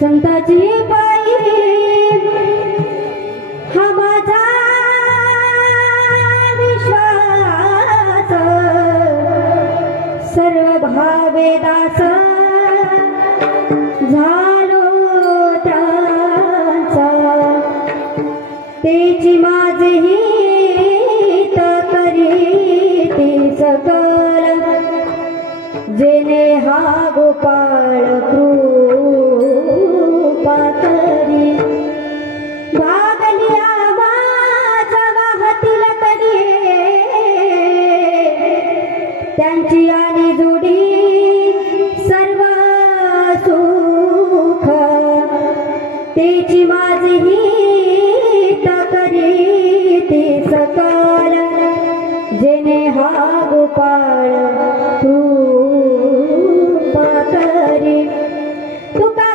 संताची पायी हा माझा विश्वास, सर्व भावे दास झालो त्यांचा, तेची माझी करीती सकल, जेने हा गोपाळ कृपा करी. भागलिया माझ्या वाहतील कडे, त्यांची आली जोडी सर्व सुख, तेची माझी करीती सकल, जेने हा गोपाळ कृपा करी. तुका